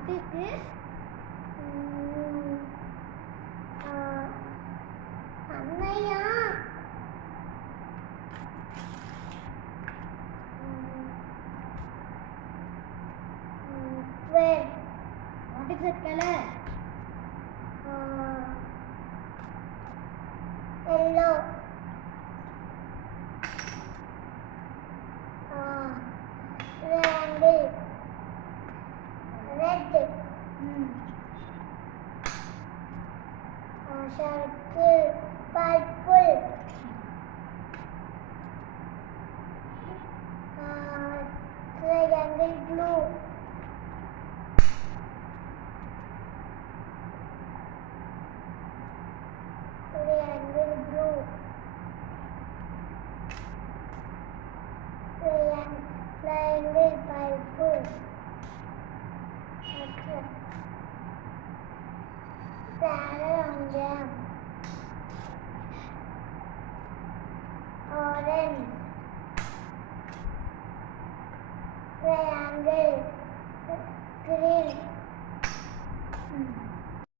What is this? అన్నయ్య where What is that color? yellow triangle red circle purple triangle blue triangle blue triangle purple parallel orange triangle green